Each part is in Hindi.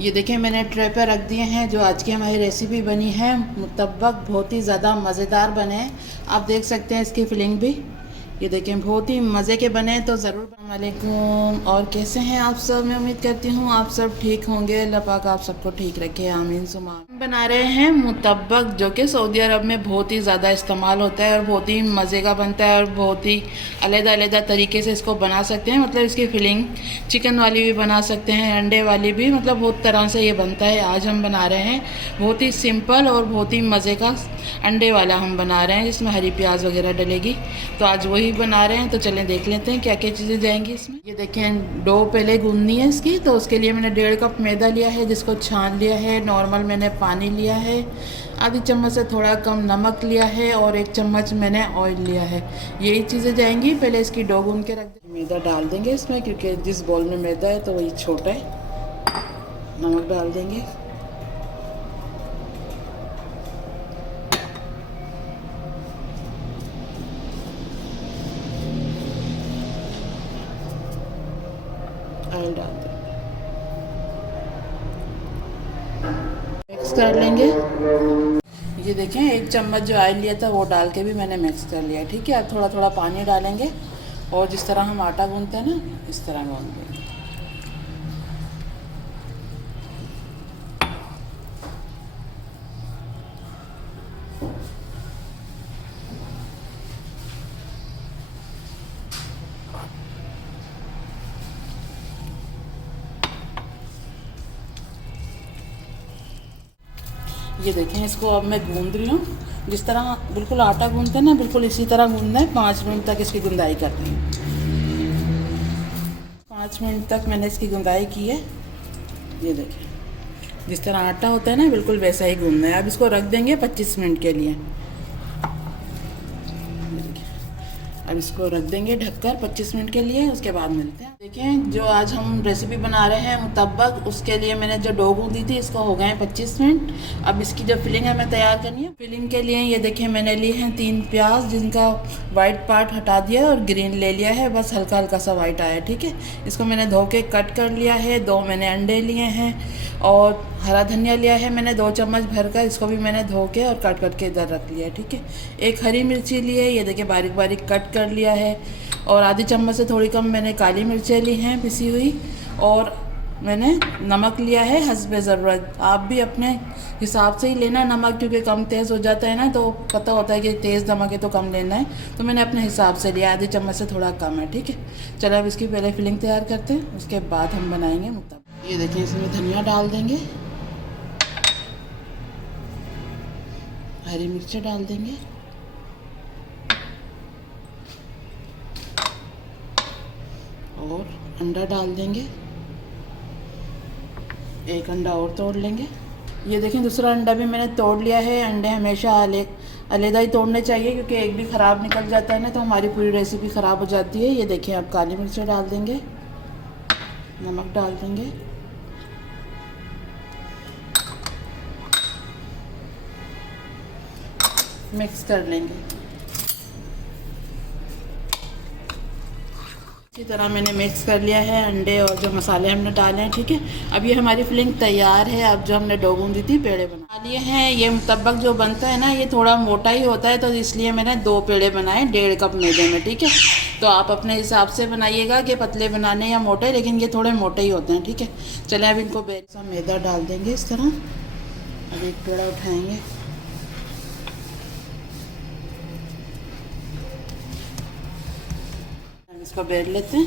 ये देखिए मैंने ट्रे पे रख दिए हैं। जो आज की हमारी रेसिपी बनी है मुतब्बक, बहुत ही ज़्यादा मज़ेदार बने हैं। आप देख सकते हैं इसकी फिलिंग भी। ये देखें बहुत ही मज़े के बने, तो ज़रूर। वालेकुम, और कैसे हैं आप सब? मैं उम्मीद करती हूँ आप सब ठीक होंगे। अल्लाह पाक आप सबको ठीक रखे, आमीन सुमा। हम बना रहे हैं मुतब्बक, जो कि सऊदी अरब में बहुत ही ज़्यादा इस्तेमाल होता है और बहुत ही मज़े का बनता है और बहुत ही अलग-अलग तरीके से इसको बना सकते हैं। मतलब इसकी फिलिंग चिकन वाली भी बना सकते हैं, अंडे वाली भी, मतलब बहुत तरह से ये बनता है। आज हम बना रहे हैं बहुत ही सिंपल और बहुत ही मज़े का अंडे वाला हम बना रहे हैं, जिसमें हरी प्याज वगैरह डलेगी। तो आज वही बना रहे हैं, तो चलें देख लेते हैं क्या क्या चीज़ें जाएंगी इसमें। ये देखें डो पहले गूंदनी है इसकी, तो उसके लिए मैंने 1.5 कप मैदा लिया है, जिसको छान लिया है। नॉर्मल मैंने पानी लिया है, आधी चम्मच से थोड़ा कम नमक लिया है और 1 चम्मच मैंने ऑयल लिया है। यही चीज़ें जाएंगी। पहले इसकी डो गूंद के रख देंगे। मैदा डाल देंगे इसमें, क्योंकि जिस बॉल में मैदा है तो वही छोटा है। नमक डाल देंगे। ऑयल डाल देंगे, मिक्स कर लेंगे। ये देखें 1 चम्मच जो ऑयल लिया था वो डाल के भी मैंने मिक्स कर लिया। ठीक है, अब थोड़ा थोड़ा पानी डालेंगे और जिस तरह हम आटा गूंथते हैं ना, इस तरह गूंथ लेंगे। ये देखें इसको अब मैं गूंद रही हूँ। जिस तरह बिल्कुल आटा गूंथते हैं ना, बिल्कुल इसी तरह गूंदना है। 5 मिनट तक इसकी गुंदाई करनी है। 5 मिनट तक मैंने इसकी गुंदाई की है। ये देखें जिस तरह आटा होता है ना, बिल्कुल वैसा ही गूंदना है। अब इसको रख देंगे 25 मिनट के लिए। अब इसको रख देंगे ढककर 25 मिनट के लिए, उसके बाद मिलते हैं। देखें जो आज हम रेसिपी बना रहे हैं मुतब्बक, उसके लिए मैंने जो डो गूंदी थी इसको हो गए हैं 25 मिनट। अब इसकी जो फिलिंग हमें तैयार करनी है, फिलिंग के लिए ये देखें मैंने लिए हैं 3 प्याज, जिनका वाइट पार्ट हटा दिया और ग्रीन ले लिया है, बस हल्का हल्का सा वाइट आया। ठीक है, इसको मैंने धो के कट कर लिया है। 2 मैंने अंडे लिए हैं और हरा धनिया लिया है मैंने 2 चम्मच भरकर, इसको भी मैंने धो के और कट करके इधर रख लिया है। ठीक है, 1 हरी मिर्ची ली है, ये देखिए बारीक बारीक कट कर लिया है। और आधी चम्मच से थोड़ी कम मैंने काली मिर्चें ली हैं पिसी हुई। और मैंने नमक लिया है हस्बे ज़रूरत। आप भी अपने हिसाब से ही लेना नमक, क्योंकि कम तेज़ हो जाता है ना, तो पता होता है कि तेज़ नमक है तो कम लेना है। तो मैंने अपने हिसाब से लिया, आधी चम्मच से थोड़ा कम है। ठीक है, चलो अब इसकी पहले फिलिंग तैयार करते हैं, उसके बाद हम बनाएंगे मुतब्बक। ये देखिए इसमें धनिया डाल देंगे, हरी मिर्चें डाल देंगे, और अंडा डाल देंगे। 1 अंडा और तोड़ लेंगे। ये देखें दूसरा अंडा भी मैंने तोड़ लिया है। अंडे हमेशा अलग ही तोड़ने चाहिए, क्योंकि एक भी ख़राब निकल जाता है ना तो हमारी पूरी रेसिपी ख़राब हो जाती है। ये देखें अब काली मिर्चें डाल देंगे, नमक डाल देंगे, मिक्स कर लेंगे। इसी तरह मैंने मिक्स कर लिया है अंडे और जो मसाले हमने डाले हैं। ठीक है, अब ये हमारी फिलिंग तैयार है। अब जो हमने डो गूंदी थी, पेड़े बना लिए हैं। ये मुतब्बक जो बनता है ना, ये थोड़ा मोटा ही होता है, तो इसलिए मैंने 2 पेड़े बनाए 1.5 कप मैदे में। ठीक है, तो आप अपने हिसाब से बनाइएगा कि पतले बनाने या मोटे, लेकिन ये थोड़े मोटे ही होते हैं। ठीक है, चलें अब इनको सा मैदा डाल देंगे इस तरह। अब एक पेड़ा उठाएँगे, इसको बेल लेते हैं।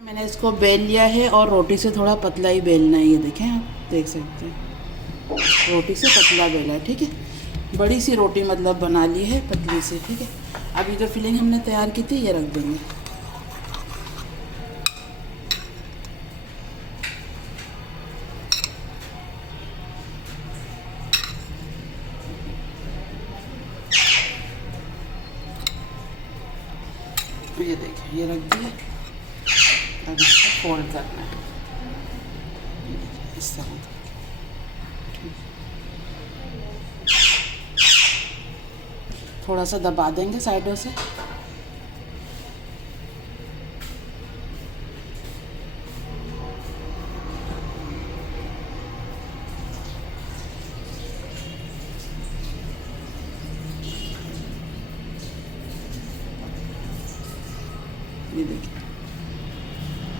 मैंने इसको बेल लिया है और रोटी से थोड़ा पतला ही बेलना है। ये देखें आप देख सकते हैं, रोटी से पतला बेला है। ठीक है, बड़ी सी रोटी मतलब बना ली है पतली से। ठीक है, अभी जो फिलिंग हमने तैयार की थी ये रख देंगे। ये देखिए, ये रख दिए। अब इसको फोल्ड करना है इस तरह। थोड़ा सा दबा देंगे साइडों से। ये देखिए,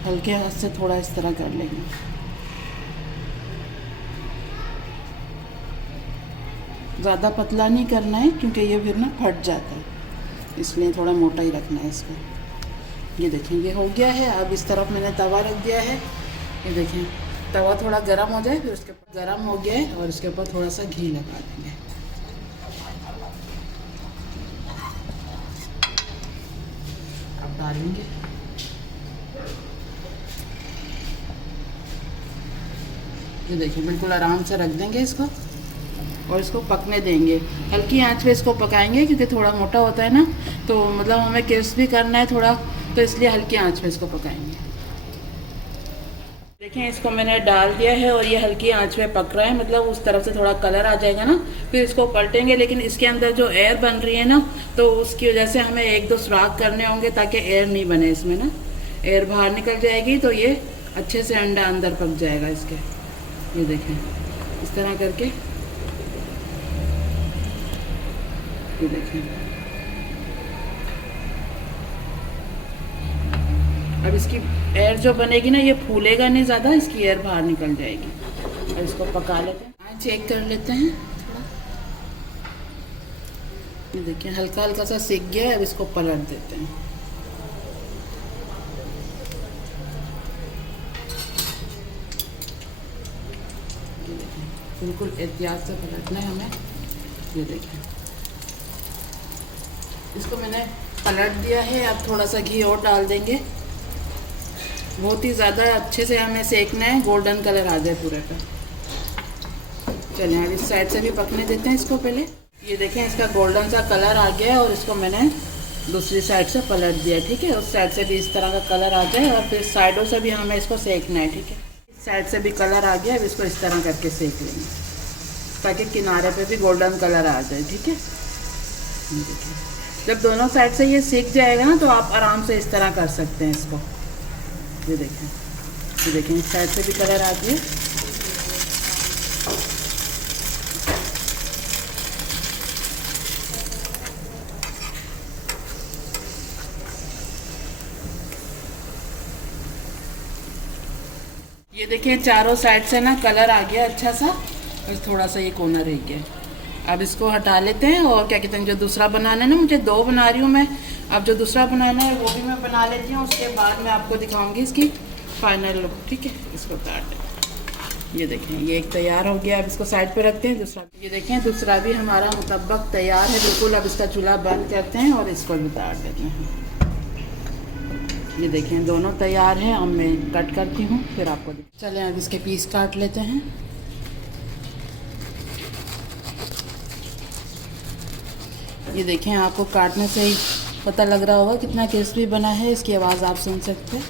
हल्के हाथ से थोड़ा इस तरह कर लेंगे। ज़्यादा पतला नहीं करना है क्योंकि ये फिर ना फट जाता है, इसलिए थोड़ा मोटा ही रखना है इसको। ये देखिए, ये हो गया है। अब इस तरफ मैंने तवा रख दिया है। ये देखिए, तवा थोड़ा गर्म हो जाए, फिर उसके ऊपर गर्म हो गया है और इसके ऊपर थोड़ा सा घी लगा देंगे। अब डालेंगे। ये देखिए, बिल्कुल आराम से रख देंगे इसको और इसको पकने देंगे। हल्की आंच पे इसको पकाएंगे क्योंकि थोड़ा मोटा होता है ना, तो मतलब हमें क्रिस्प भी करना है थोड़ा, तो इसलिए हल्की आंच पे इसको पकाएंगे। देखिए, इसको मैंने डाल दिया है और ये हल्की आंच पे पक रहा है, मतलब उस तरफ से थोड़ा कलर आ जाएगा ना, फिर इसको पलटेंगे। लेकिन इसके अंदर जो एयर बन रही है ना, तो उसकी वजह से हमें एक दो सुराख करने होंगे ताकि एयर नहीं बने इसमें ना। एयर बाहर निकल जाएगी तो ये अच्छे से अंडा अंदर पक जाएगा इसके। ये देखें, इस तरह करके। ये देखें, अब इसकी एयर जो बनेगी ना, ये फूलेगा नहीं ज़्यादा, इसकी एयर बाहर निकल जाएगी। और इसको पका लेते हैं, चेक कर लेते हैं थोड़ा। ये देखिए, हल्का हल्का सा सिक गया है। अब इसको पलट देते हैं। ये देखिए, बिल्कुल एहतियात से पलटना है हमें। ये देखिए, इसको मैंने पलट दिया है। अब थोड़ा सा घी और डाल देंगे। बहुत ही ज़्यादा अच्छे से हमें सेकना है, गोल्डन कलर आ जाए पूरे पे। चलिए, अब इस साइड से भी पकने देते हैं इसको पहले। ये देखें, इसका गोल्डन सा कलर आ गया है और इसको मैंने दूसरी साइड से पलट दिया। ठीक है, उस साइड से भी इस तरह का कलर आ जाए और फिर साइडों से भी हमें इसको सेकना है। ठीक है, इस साइड से भी कलर आ गया। अब इसको इस तरह करके सेक लेंगे ताकि किनारे पे भी गोल्डन कलर आ जाए। ठीक है, देखिए, जब दोनों साइड से ये सीख जाएगा ना, तो आप आराम से इस तरह कर सकते हैं इसको। ये देखें, ये देखें, इस साइड से भी कलर आ गया। ये देखें, चारों साइड से ना कलर आ गया अच्छा सा, बस थोड़ा सा ये कोना रह गया। अब इसको हटा लेते हैं और क्या कहते हैं, जो दूसरा बनाना है ना, मुझे दो बना रही हूँ मैं। अब जो दूसरा बनाना है वो भी मैं बना लेती हूँ, उसके बाद मैं आपको दिखाऊंगी इसकी फाइनल लुक। ठीक है, इसको काट दें। ये देखें, ये एक तैयार हो गया। अब इसको साइड पे रखते हैं। दूसरा, ये देखें, दूसरा भी हमारा मुतब्बक तैयार है बिल्कुल। अब इसका चूल्हा बंद करते हैं और इसको भी उतार देते हैं। ये देखें, दोनों तैयार हैं। अब मैं कट करती हूँ, फिर आपको चलें अब इसके पीस काट लेते हैं। ये देखें, आपको काटने से ही पता लग रहा होगा कितना क्रिस्पी बना है। इसकी आवाज़ आप सुन सकते हैं।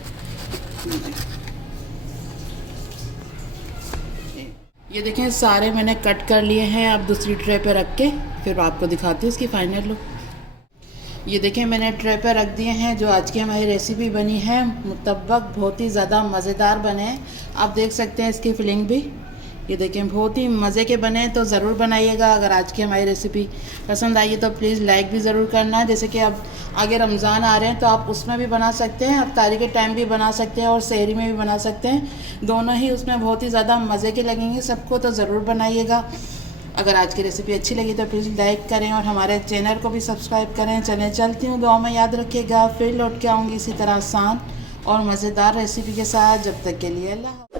ये देखें, सारे मैंने कट कर लिए हैं। अब दूसरी ट्रे पे रख के फिर आपको दिखाती हूँ इसकी फाइनल लुक। ये देखें, मैंने ट्रे पे रख दिए हैं। जो आज की हमारी रेसिपी बनी है मुतब्बक, बहुत ही ज़्यादा मज़ेदार बने। आप देख सकते हैं इसकी फिलिंग भी। ये देखें, बहुत ही मज़े के बने, तो ज़रूर बनाइएगा। अगर आज की हमारी रेसिपी पसंद आई है तो प्लीज़ लाइक भी ज़रूर करना। जैसे कि अब आगे रमज़ान आ रहे हैं, तो आप उसमें भी बना सकते हैं, अफ्तारी के टाइम भी बना सकते हैं और सहरी में भी बना सकते हैं। दोनों ही उसमें बहुत ही ज़्यादा मज़े के लगेंगे सबको, तो ज़रूर बनाइएगा। अगर आज की रेसिपी अच्छी लगी तो प्लीज़ लाइक करें और हमारे चैनल को भी सब्सक्राइब करें। चलें, चलती हूँ, दुआ में याद रखिएगा। फिर लौट के आऊँगी इसी तरह आसान और मज़ेदार रेसिपी के साथ। जब तक के लिए अल्लाह।